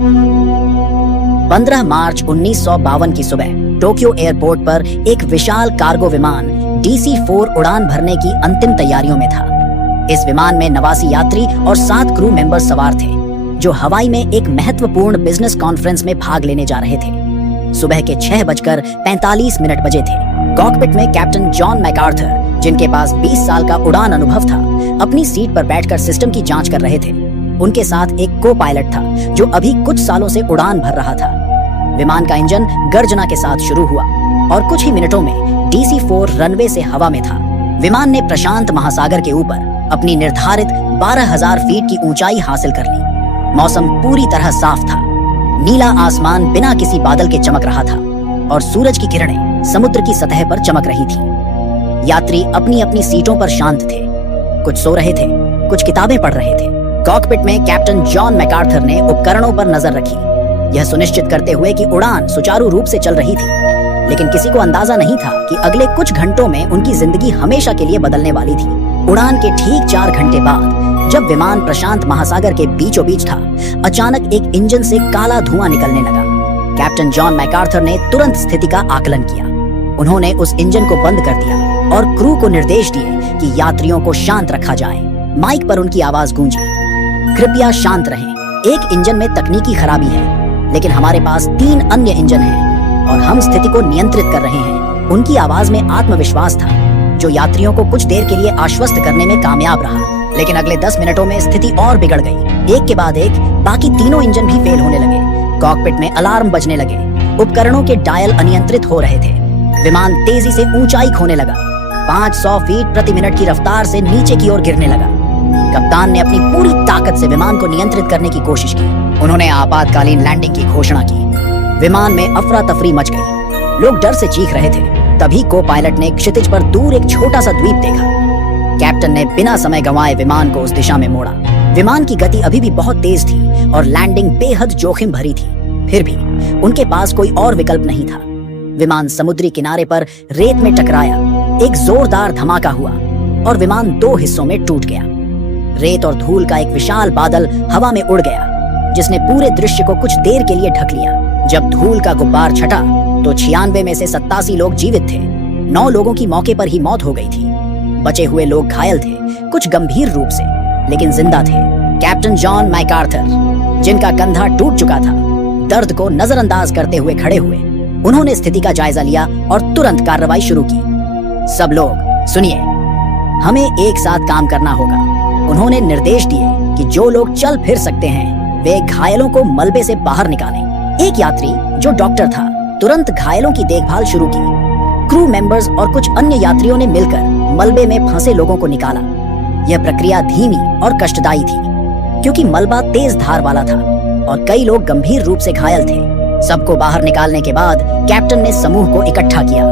15 मार्च 1952 की सुबह Tokyo airport पर एक विशाल कार्गो विमान DC-4 उड़ान भरने की अंतिम तैयारियों में था। इस विमान में 89 यात्री और 7 क्रू मेंबर्स सवार थे, जो हवाई में एक महत्वपूर्ण बिजनेस कॉन्फ्रेंस में भाग लेने जा रहे थे। सुबह के 6:45 बजे थे। कॉकपिट में कैप्टन जॉन मैकार्थर, जिनके पास 20 साल का उड़ान अनुभव था, अपनी सीट पर बैठकर सिस्टम की जांच कर रहे थे। उनके साथ एक को पायलट था, जो अभी कुछ सालों से उड़ान भर रहा था। विमान का इंजन गर्जना के साथ शुरू हुआ और कुछ ही मिनटों में DC-4 रनवे से हवा में था। विमान ने प्रशांत महासागर के ऊपर अपनी निर्धारित 12,000 फीट की ऊंचाई हासिल कर ली। मौसम पूरी तरह साफ था। नीला आसमान बिना किसी बादल के चमक रहा था और सूरज की किरणें समुद्र की सतह पर चमक रही थी। यात्री अपनी अपनी सीटों पर शांत थे। कुछ सो रहे थे, कुछ किताबें पढ़ रहे थे। कॉकपिट में कैप्टन जॉन मैकार्थर ने उपकरणों पर नजर रखी, यह सुनिश्चित करते हुए कि उड़ान सुचारू रूप से चल रही थी। लेकिन किसी को अंदाजा नहीं था कि अगले कुछ घंटों में उनकी जिंदगी हमेशा के लिए बदलने वाली थी। उड़ान के ठीक 4 घंटे बाद, जब विमान प्रशांत महासागर के बीचों बीच था, अचानक एक इंजन से काला धुआं निकलने लगा। कैप्टन जॉन मैकार्थर ने तुरंत स्थिति का आकलन किया। उन्होंने उस इंजन को बंद कर दिया और क्रू को निर्देश दिए कि यात्रियों को शांत रखा जाए। माइक पर उनकी आवाज गूंजी, कृपया शांत रहें। एक इंजन में तकनीकी खराबी है, लेकिन हमारे पास 3 अन्य इंजन हैं और हम स्थिति को नियंत्रित कर रहे हैं। उनकी आवाज में आत्मविश्वास था, जो यात्रियों को कुछ देर के लिए आश्वस्त करने में कामयाब रहा। लेकिन अगले 10 मिनटों में स्थिति और बिगड़ गई। एक के बाद एक बाकी तीनों इंजन भी फेल होने लगे। कॉकपिट में अलार्म बजने लगे। उपकरणों के डायल अनियंत्रित हो रहे थे। विमान तेजी से ऊंचाई खोने लगा। 500 फीट प्रति मिनट की रफ्तार से नीचे की ओर गिरने लगा। कप्तान ने अपनी पूरी ताकत से विमान को नियंत्रित करने की कोशिश की। उन्होंने आपातकालीन लैंडिंग की घोषणा की। विमान में अफरा तफरी मच गई। लोग डर से चीख रहे थे। तभी को पायलट ने क्षितिज पर दूर एक छोटा सा द्वीप देखा। कैप्टन ने बिना समय गंवाए विमान को उस दिशा में मोड़ा। विमान की गति अभी भी बहुत तेज थी और लैंडिंग बेहद जोखिम भरी थी। फिर भी उनके पास कोई और विकल्प नहीं था। विमान समुद्री किनारे पर रेत में टकराया। एक जोरदार धमाका हुआ और विमान 2 हिस्सों में टूट गया। रेत और धूल का एक विशाल बादल हवा में उड़ गया, जिसने पूरे दृश्य को कुछ देर के लिए ढक लिया। जब धूल का गुब्बार छटा तो 96 में से 87 लोग जीवित थे। 9 लोगों की मौके पर ही मौत हो गई थी। बचे हुए लोग घायल थे, कुछ गंभीर रूप से, लेकिन जिंदा थे। कैप्टन जॉन मैकार्थर, जिनका कंधा टूट चुका था, दर्द को नजरअंदाज करते हुए खड़े हुए। उन्होंने स्थिति का जायजा लिया और तुरंत कार्रवाई शुरू की। सब लोग सुनिए, हमें एक साथ काम करना होगा। उन्होंने निर्देश दिए कि जो लोग चल फिर सकते हैं, वे घायलों को मलबे से बाहर निकालें। एक यात्री, जो डॉक्टर था, तुरंत घायलों की देखभाल शुरू की। क्रू मेंबर्स और कुछ अन्य यात्रियों ने मिलकर मलबे में फंसे लोगों को निकाला। यह प्रक्रिया धीमी और कष्टदायी थी, क्योंकि मलबा तेज धार वाला था और कई लोग गंभीर रूप से घायल थे। सबको बाहर निकालने के बाद कैप्टन ने समूह को इकट्ठा किया।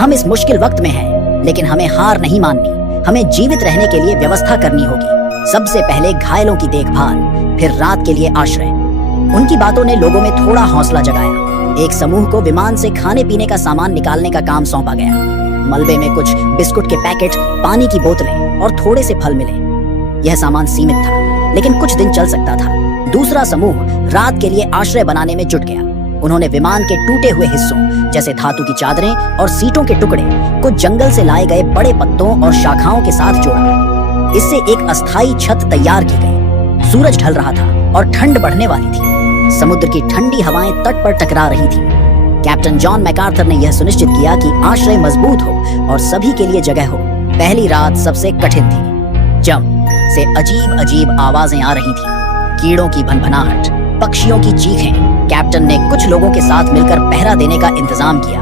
हम इस मुश्किल वक्त में हैं, लेकिन हमें हार नहीं माननी। हमें जीवित रहने के लिए व्यवस्था करनी होगी। सबसे पहले घायलों की देखभाल, फिर रात के लिए आश्रय। उनकी बातों ने लोगों में थोड़ा हौसला जगाया। एक समूह को विमान से खाने पीने का सामान निकालने का काम सौंपा गया। मलबे में कुछ बिस्कुट के पैकेट, पानी की बोतलें और थोड़े से फल मिले। यह सामान सीमित था, लेकिन कुछ दिन चल सकता था। दूसरा समूह रात के लिए आश्रय बनाने में जुट गया। उन्होंने विमान के टूटे हुए हिस्सों, जैसे धातु की चादरें और सीटों के टुकड़े, को जंगल से लाए गए बड़े पत्तों और शाखाओं के साथ जोड़ा। इससे एक अस्थायी छत तैयार की गई। सूरज ढल रहा था और ठंड बढ़ने वाली थी। समुद्र की ठंडी हवाएं तट पर टकरा रही थी। कैप्टन जॉन मैकार्थर ने यह सुनिश्चित किया कि आश्रय मजबूत हो और सभी के लिए जगह हो। पहली रात सबसे कठिन थी। जम से अजीब अजीब आवाजें आ रही थी, कीड़ों की भनभनाहट, पक्षियों की चीखें। कैप्टन ने कुछ लोगों के साथ मिलकर पहरा देने का इंतजाम किया।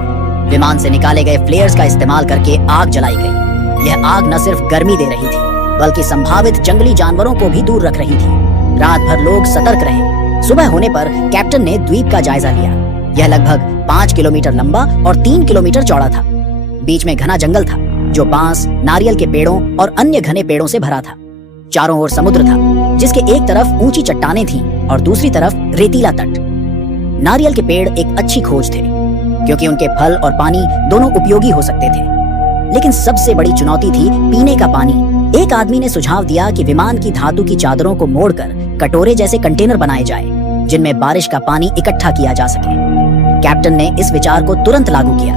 विमान से निकाले गए फ्लेयर्स का इस्तेमाल करके आग जलाई गई। यह आग न सिर्फ गर्मी दे रही थी, बल्कि संभावित जंगली जानवरों को भी दूर रख रही थी। रात भर लोग सतर्क रहे। सुबह होने पर कैप्टन ने द्वीप का जायजा लिया। यह लगभग 5 किलोमीटर लंबा और 3 किलोमीटर चौड़ा था। बीच में घना जंगल था, जो बांस, नारियल के पेड़ों और अन्य घने पेड़ों से भरा था। चारों ओर समुद्र था, जिसके एक तरफ ऊंची चट्टानें थीं और दूसरी तरफ रेतीला तट। नारियल के पेड़ एक अच्छी खोज थे, क्योंकि उनके फल और पानी दोनों उपयोगी हो सकते थे। लेकिन सबसे बड़ी चुनौती थी पीने का पानी। एक आदमी ने सुझाव दिया कि विमान की धातु की चादरों को मोड़कर कटोरे जैसे कंटेनर बनाए जाए। जिनमें बारिश का पानी इकट्ठा किया जा सके। कैप्टन ने इस विचार को तुरंत लागू किया।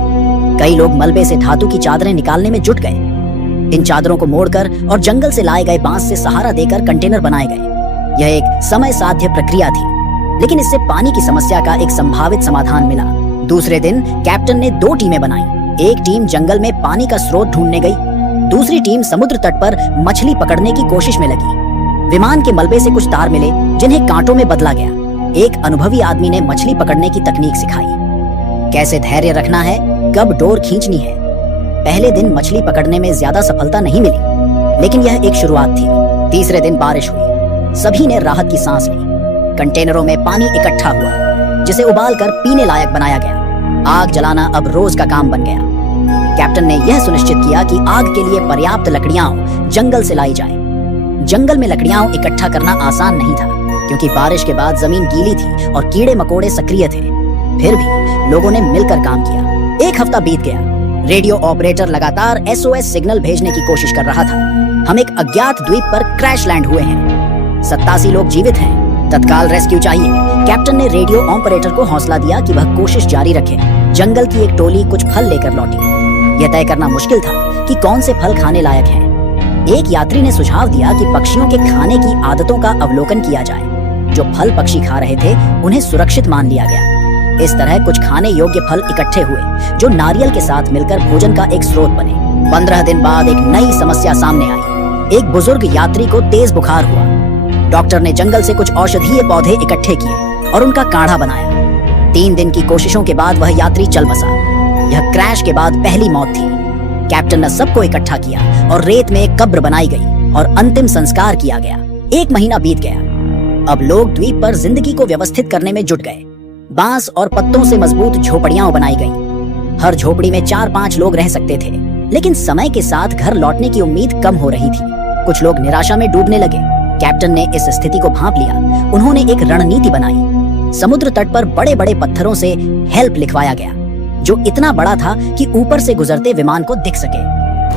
कई लोग मलबे से धातु की चादरें निकालने में जुट गए। इन चादरों को मोड़कर और जंगल से लाए गए बांस से सहारा देकर कंटेनर बनाए गए। यह एक समय साध्य प्रक्रिया थी, लेकिन इससे पानी की समस्या का एक संभावित समाधान मिला। दूसरे दिन कैप्टन ने 2 टीमें बनाई। एक टीम जंगल में पानी का स्रोत ढूंढने गई, दूसरी टीम समुद्र तट पर मछली पकड़ने की कोशिश में लगी। विमान के मलबे से कुछ तार मिले जिन्हें कांटों में बदला गया। एक अनुभवी आदमी ने मछली पकड़ने की तकनीक सिखाई, कैसे धैर्य रखना है, कब डोर खींचनी है। पहले दिन मछली पकड़ने में ज्यादा सफलता नहीं मिली, लेकिन यह एक शुरुआत थी। तीसरे दिन बारिश हुई, सभी ने राहत की सांस ली। कंटेनरों में पानी इकट्ठा हुआ, जिसे उबालकर पीने लायक बनाया गया। आग जलाना अब रोज का काम बन गया। कैप्टन ने यह सुनिश्चित किया कि आग के लिए पर्याप्त लकड़ियां जंगल से लाई जाए। जंगल में लकड़ियां इकट्ठा करना आसान नहीं था, क्योंकि बारिश के बाद जमीन गीली थी और कीड़े मकोड़े सक्रिय थे। फिर भी लोगों ने मिलकर काम किया। 1 हफ्ता बीत गया। रेडियो ऑपरेटर लगातार SOS सिग्नल भेजने की कोशिश कर रहा था। हम एक अज्ञात द्वीप पर क्रैश लैंड हुए हैं। 87 लोग जीवित हैं। तत्काल रेस्क्यू चाहिए। कैप्टन ने रेडियो ऑपरेटर को हौसला दिया कि वह कोशिश जारी रखे। जंगल की एक टोली कुछ फल लेकर लौटी। यह तय करना मुश्किल था कि कौन से फल खाने लायक हैं। एक यात्री ने सुझाव दिया कि पक्षियों के खाने की आदतों का अवलोकन किया जाए। जो फल पक्षी खा रहे थे उन्हें सुरक्षित मान लिया गया। इस तरह कुछ खाने योग्य फल इकट्ठे हुए, जो नारियल के साथ मिलकर भोजन का एक स्रोत बने। 15 दिन बाद एक नई समस्या सामने आई। एक बुजुर्ग यात्री को तेज बुखार हुआ। डॉक्टर ने जंगल से कुछ औषधीय पौधे इकट्ठे किए और उनका काढ़ा बनाया। 3 दिन की कोशिशों के बाद वह यात्री चल बसा। यह क्रैश के बाद पहली मौत थी। कैप्टन ने सबको इकट्ठा किया और रेत में एक कब्र बनाई गई और अंतिम संस्कार किया गया। 1 महीना बीत गया। अब लोग द्वीप पर जिंदगी को व्यवस्थित करने में जुट गए। बांस और पत्तों से मजबूत झोपड़ियां बनाई गईं। हर झोपड़ी में 4-5 लोग रह सकते थे, लेकिन समय के साथ घर लौटने की उम्मीद कम हो रही थी। कुछ लोग निराशा में डूबने लगे। कैप्टन ने इस स्थिति को भांप लिया। उन्होंने एक रणनीति बनाई। समुद्र तट पर बड़े-बड़े पत्थरों से हेल्प लिखवाया गया, जो इतना बड़ा था कि ऊपर से गुजरते विमान को दिख सके।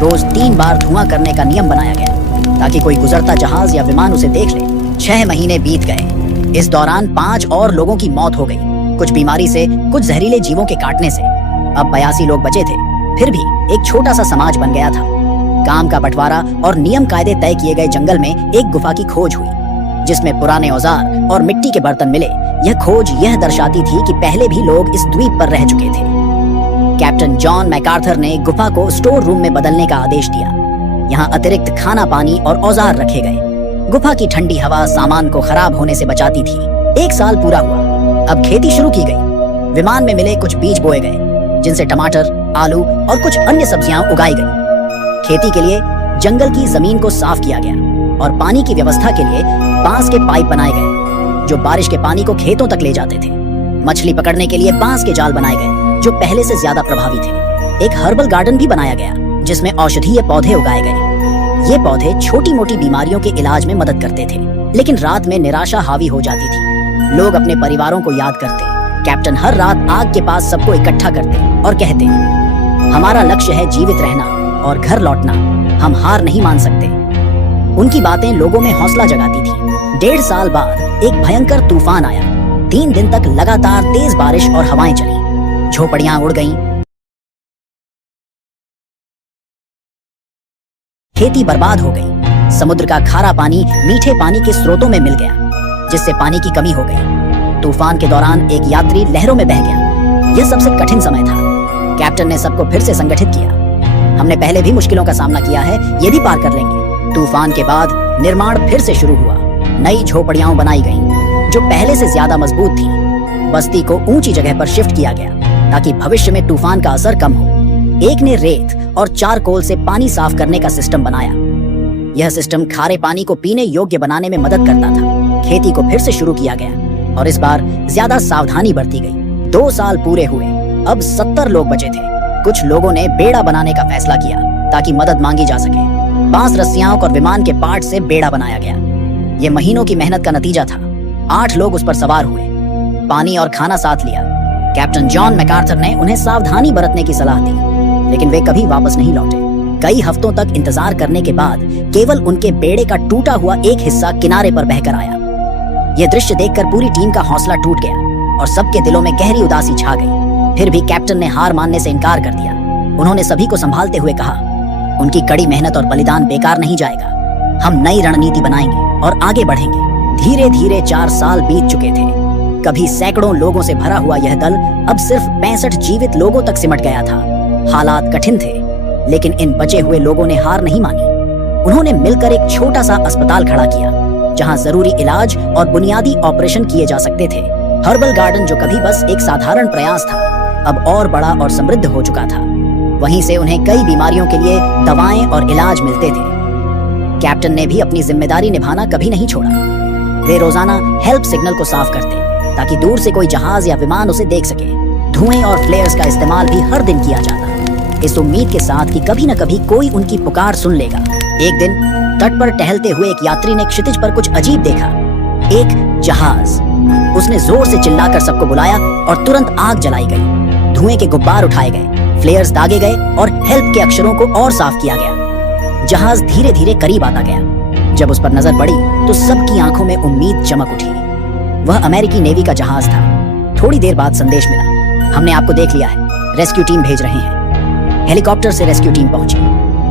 रोज 3 बार धुआं करने का नियम बनाया गया, ताकि कोई गुजरता जहाज या विमान उसे देख ले। 6 महीने बीत गए। इस दौरान 5 और लोगों की मौत हो गई, कुछ बीमारी से, कुछ जहरीले जीवों के काटने से। अब 82 लोग बचे थे। फिर भी एक छोटा सा समाज बन गया था। काम का बंटवारा और नियम कायदे तय किए गए। जंगल में एक गुफा की खोज हुई, जिसमें पुराने औजार और मिट्टी के बर्तन मिले। यह खोज यह दर्शाती थी कि पहले भी लोग इस द्वीप पर रह चुके थे। कैप्टन जॉन मैकार्थर ने गुफा को स्टोर रूम में बदलने का आदेश दिया। यहाँ अतिरिक्त खाना, पानी और औजार रखे गए। गुफा की ठंडी हवा सामान को खराब होने से बचाती थी। 1 साल पूरा हुआ। अब खेती शुरू की गई। विमान में मिले कुछ बीज बोए गए, जिनसे टमाटर, आलू और कुछ अन्य सब्जियां उगाई गई। खेती के लिए जंगल की जमीन को साफ किया गया और पानी की व्यवस्था के लिए बांस के पाइप बनाए गए, जो बारिश के पानी को खेतों तक ले जाते थे। मछली पकड़ने के लिए बांस के जाल बनाए गए, जो पहले से ज्यादा प्रभावी थे। एक हर्बल गार्डन भी बनाया गया, जिसमें औषधीय पौधे उगाए गए। ये पौधे छोटी मोटी बीमारियों के इलाज में मदद करते थे, लेकिन रात में निराशा हावी हो जाती थी। लोग अपने परिवारों को याद करते। कैप्टन हर रात आग के पास सबको इकट्ठा करते और कहते, हमारा लक्ष्य है जीवित रहना और घर लौटना। हम हार नहीं मान सकते। उनकी बातें लोगों में हौसला जगाती थी। 1.5 साल बाद एक भयंकर तूफान आया। 3 दिन तक लगातार तेज बारिश और हवाएं चली। झोपड़ियां उड़ गईं, खेती बर्बाद हो गई। समुद्र का खारा पानी मीठे पानी के स्रोतों में मिल गया, जिससे पानी की कमी हो गई। तूफान के दौरान एक यात्री लहरों में बह गया। यह सबसे कठिन समय था। कैप्टन ने सबको फिर से संगठित किया। हमने पहले भी मुश्किलों का सामना किया है, ये भी पार कर लेंगे। तूफान के बाद निर्माण फिर से शुरू हुआ। नई झोपड़ियां बनाई गईं, जो पहले से ज्यादा मजबूत थी। बस्ती को ऊंची जगह पर शिफ्ट किया गया, ताकि भविष्य में तूफान का असर कम हो। एक ने रेत और चारकोल से पानी साफ करने का सिस्टम बनाया। यह सिस्टम खारे पानी को पीने योग्य बनाने में मदद करता था। खेती को फिर से शुरू किया गया और इस बार ज्यादा सावधानी बरती गई। 2 साल पूरे हुए। अब 70 लोग बचे थे। कुछ लोगों ने बेड़ा बनाने का फैसला किया, ताकि मदद मांगी जा सके। बांस, रस्सियां और विमान के पार्ट से बेड़ा बनाया गया। यह महीनों की मेहनत का नतीजा था। 8 लोग उस पर सवार हुए। पानी और खाना साथ लिया। कैप्टन जॉन मैकार्थर ने उन्हें सावधानी बरतने की सलाह दी, लेकिन वे कभी वापस नहीं लौटे। कई हफ्तों तक इंतजार करने के बाद केवल उनके बेड़े का टूटा हुआ एक हिस्सा किनारे पर बहकर आया। यह दृश्य देखकर पूरी टीम का हौसला टूट गया और सबके दिलों में गहरी उदासी छा गई। फिर भी कैप्टन ने हार मानने से इनकार कर दिया। उन्होंने सभी को संभालते हुए कहा, उनकी कड़ी मेहनत और बलिदान बेकार नहीं जाएगा। हम नई रणनीति बनाएंगे और आगे बढ़ेंगे। धीरे धीरे 4 साल बीत चुके थे। कभी सैकड़ों लोगों से भरा हुआ यह दल अब सिर्फ 65 जीवित लोगों तक सिमट गया था। हालात कठिन थे, लेकिन इन बचे हुए लोगों ने हार नहीं मानी। उन्होंने मिलकर एक छोटा सा अस्पताल खड़ा किया, जहां जरूरी इलाज और बुनियादी ऑपरेशन किए जा सकते थे। हर्बल गार्डन, जो कभी बस एक साधारण प्रयास था, अब और बड़ा और समृद्ध हो चुका था। वहीं से उन्हें कई बीमारियों के लिए दवाएं और इलाज मिलते थे। कैप्टन ने भी अपनी जिम्मेदारी निभाना कभी नहीं छोड़ा। वे रोजाना हेल्प सिग्नल को साफ करते, ताकि दूर से कोई जहाज या विमान उसे देख सके। धुएं और फ्लेयर्स का इस्तेमाल भी हर दिन किया जाता, इस उम्मीद के साथ कि कभी न कभी कोई उनकी पुकार सुन लेगा। एक दिन तट पर टहलते हुए एक यात्री ने क्षितिज पर कुछ अजीब देखा, एक जहाज। उसने जोर से चिल्लाकर सबको बुलाया और तुरंत आग जलाई गई। धुएं के गुब्बार उठाए गए, फ्लेयर्स दागे गए और हेल्प के अक्षरों को और साफ किया गया। जहाज धीरे धीरे करीब आता गया। जब उस पर नजर पड़ी तो सबकी आंखों में उम्मीद चमक उठी। वह अमेरिकी नेवी का जहाज था। थोड़ी देर बाद संदेश मिला, हमने आपको देख लिया है, रेस्क्यू टीम भेज रहे हैं। हेलीकॉप्टर से रेस्क्यू टीम पहुंची।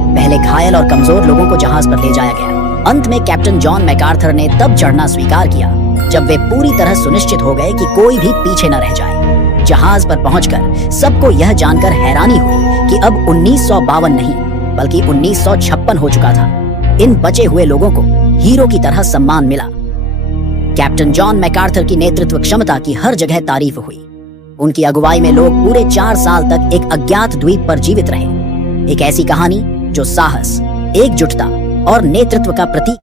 पहले घायल और कमजोर लोगों को जहाज पर ले जाया गया। अंत में कैप्टन जॉन मैकार्थर ने तब चढ़ना स्वीकार किया जब वे पूरी तरह सुनिश्चित हो गए कि कोई भी पीछे न रह जाए। जहाज पर पहुंचकर सबको यह जानकर हैरानी हुई कि अब 1952 नहीं, बल्कि 1956 हो चुका था। इन बचे हुए लोगों को हीरो की तरह सम्मान मिला। कैप्टन जॉन मैकार्थर की नेतृत्व क्षमता की हर जगह तारीफ हुई। उनकी अगुवाई में लोग पूरे 4 साल तक एक अज्ञात द्वीप पर जीवित रहे। एक ऐसी कहानी जो साहस, एकजुटता और नेतृत्व का प्रतीक